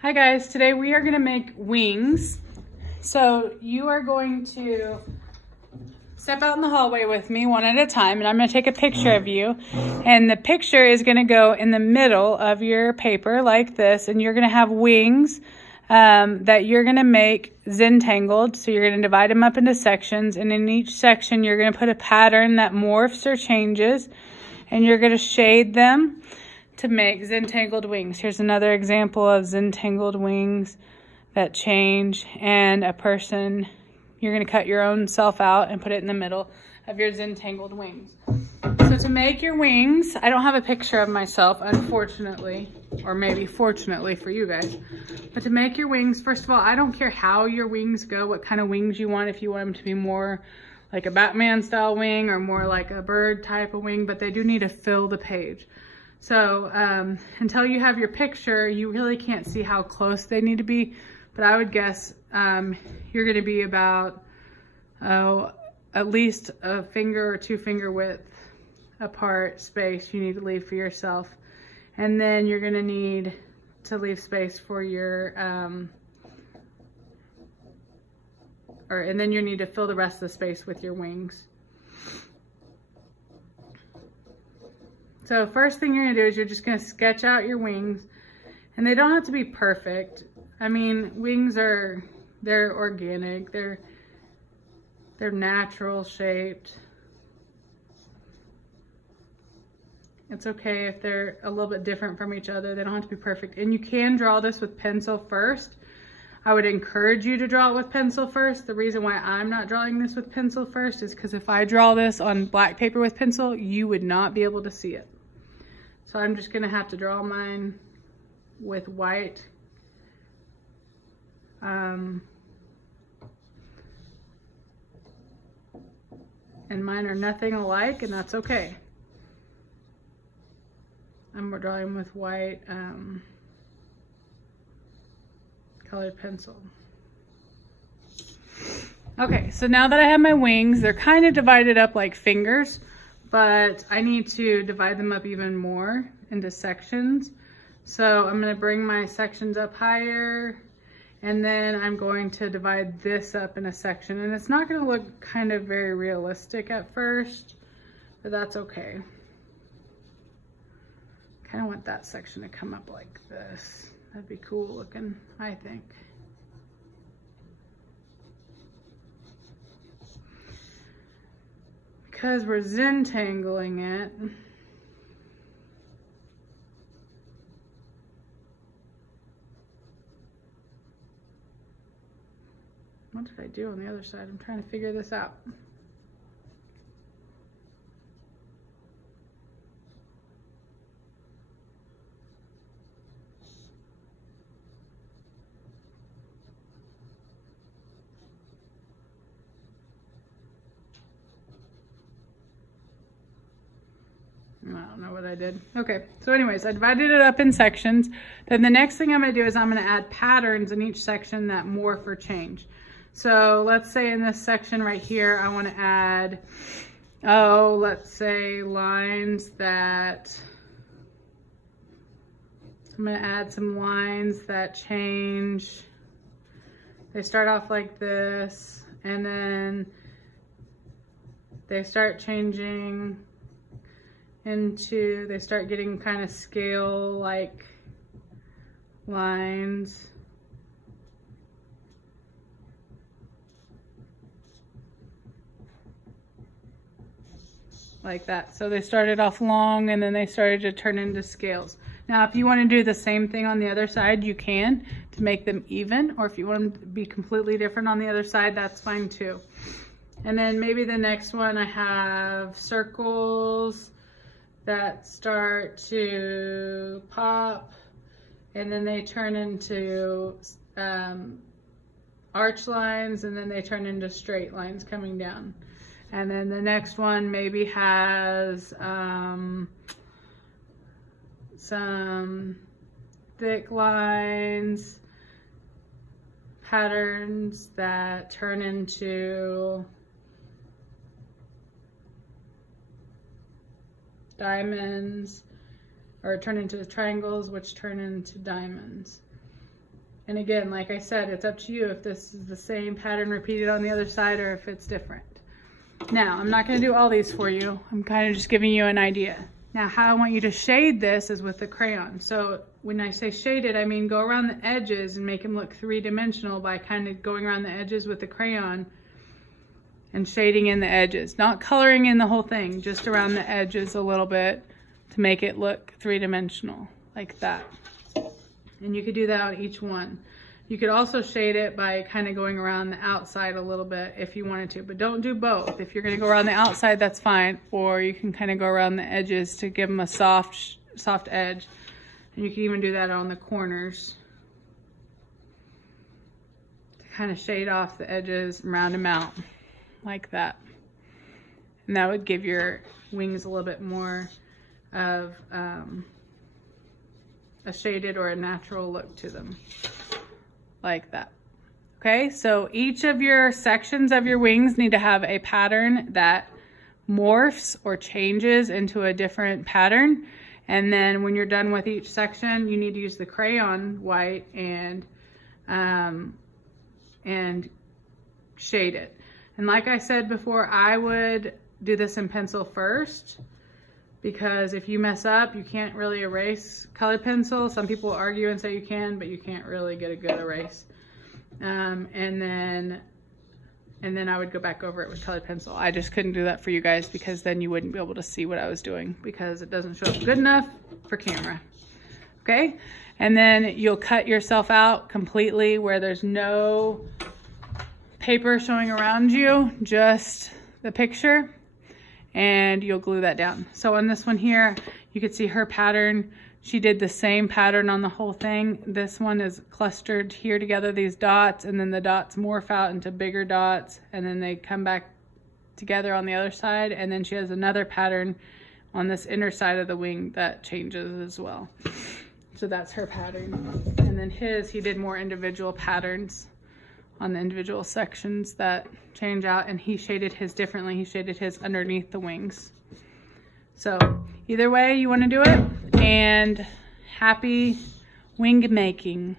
Hi guys, today we are gonna make wings. So you are going to step out in the hallway with me one at a time, and I'm gonna take a picture of you. And the picture is gonna go in the middle of your paper like this, and you're gonna have wings that you're gonna make Zentangled. So you're gonna divide them up into sections, and in each section you're gonna put a pattern that morphs or changes, and you're gonna shade them to make Zentangled wings. Here's another example of Zentangled wings that change, and a person, you're gonna cut your own self out and put it in the middle of your Zentangled wings. So to make your wings, I don't have a picture of myself, unfortunately, or maybe fortunately for you guys. But to make your wings, first of all, I don't care how your wings go, what kind of wings you want, if you want them to be more like a Batman style wing or more like a bird type of wing, but they do need to fill the page. So until you have your picture, you really can't see how close they need to be, but I would guess you're gonna be about, at least a finger or 2 finger width apart space you need to leave for yourself. And then you're gonna need to leave space for your, and then you need to fill the rest of the space with your wings. So first thing you're gonna do is you're just gonna sketch out your wings, and they don't have to be perfect. I mean, wings they're organic, they're natural shaped. It's okay if they're a little bit different from each other. They don't have to be perfect. And you can draw this with pencil first. I would encourage you to draw it with pencil first. The reason why I'm not drawing this with pencil first is because if I draw this on black paper with pencil, you would not be able to see it. So I'm just gonna have to draw mine with white. And mine are nothing alike, and that's okay. I'm drawing with white colored pencil. Okay, so now that I have my wings, they're kind of divided up like fingers, but I need to divide them up even more into sections. So I'm gonna bring my sections up higher, and then I'm going to divide this up in a section. And it's not gonna look kind of very realistic at first, but that's okay. Kind of want that section to come up like this. That'd be cool looking, I think. Because we're Zentangling it, what did I do on the other side? I'm trying to figure this out. I don't know what I did. Okay, so anyways, I divided it up in sections. Then the next thing I'm gonna do is I'm gonna add patterns in each section that morph or change. So let's say in this section right here, I wanna add, let's say lines that, I'm gonna add some lines that change. They start off like this, and then they start changing they start getting kind of scale-like lines. Like that. So they started off long, and then they started to turn into scales. Now, if you want to do the same thing on the other side, you can, to make them even, or if you want them to be completely different on the other side, that's fine too. And then maybe the next one, I have circles that start to pop, and then they turn into arch lines, and then they turn into straight lines coming down. And then the next one maybe has some thick lines, patterns that turn into diamonds, or turn into triangles, which turn into diamonds. And again, like I said, it's up to you if this is the same pattern repeated on the other side or if it's different. Now, I'm not gonna do all these for you. I'm kind of just giving you an idea. Now, how I want you to shade this is with the crayon. So when I say shaded, I mean go around the edges and make them look three-dimensional by kind of going around the edges with the crayon and shading in the edges. Not coloring in the whole thing, just around the edges a little bit to make it look three-dimensional, like that. And you could do that on each one. You could also shade it by kind of going around the outside a little bit if you wanted to, but don't do both. If you're gonna go around the outside, that's fine. Or you can kind of go around the edges to give them a soft edge. And you can even do that on the corners to kind of shade off the edges and round them out like that. And that would give your wings a little bit more of a shaded or a natural look to them, like that. Okay, so each of your sections of your wings need to have a pattern that morphs or changes into a different pattern. And then when you're done with each section, you need to use the crayon white and shade it. And like I said before, I would do this in pencil first, because if you mess up, you can't really erase colored pencil. Some people argue and say you can, but you can't really get a good erase. And then I would go back over it with colored pencil. I just couldn't do that for you guys because then you wouldn't be able to see what I was doing because it doesn't show up good enough for camera. Okay? And then you'll cut yourself out completely where there's no paper showing around you, just the picture, and you'll glue that down. So on this one here, you can see her pattern. She did the same pattern on the whole thing. This one is clustered here together, these dots, and then the dots morph out into bigger dots, and then they come back together on the other side, and then she has another pattern on this inner side of the wing that changes as well. So that's her pattern. And then he did more individual patterns on the individual sections that change out, and he shaded his differently. He shaded his underneath the wings. So either way you want to do it, and happy wing making.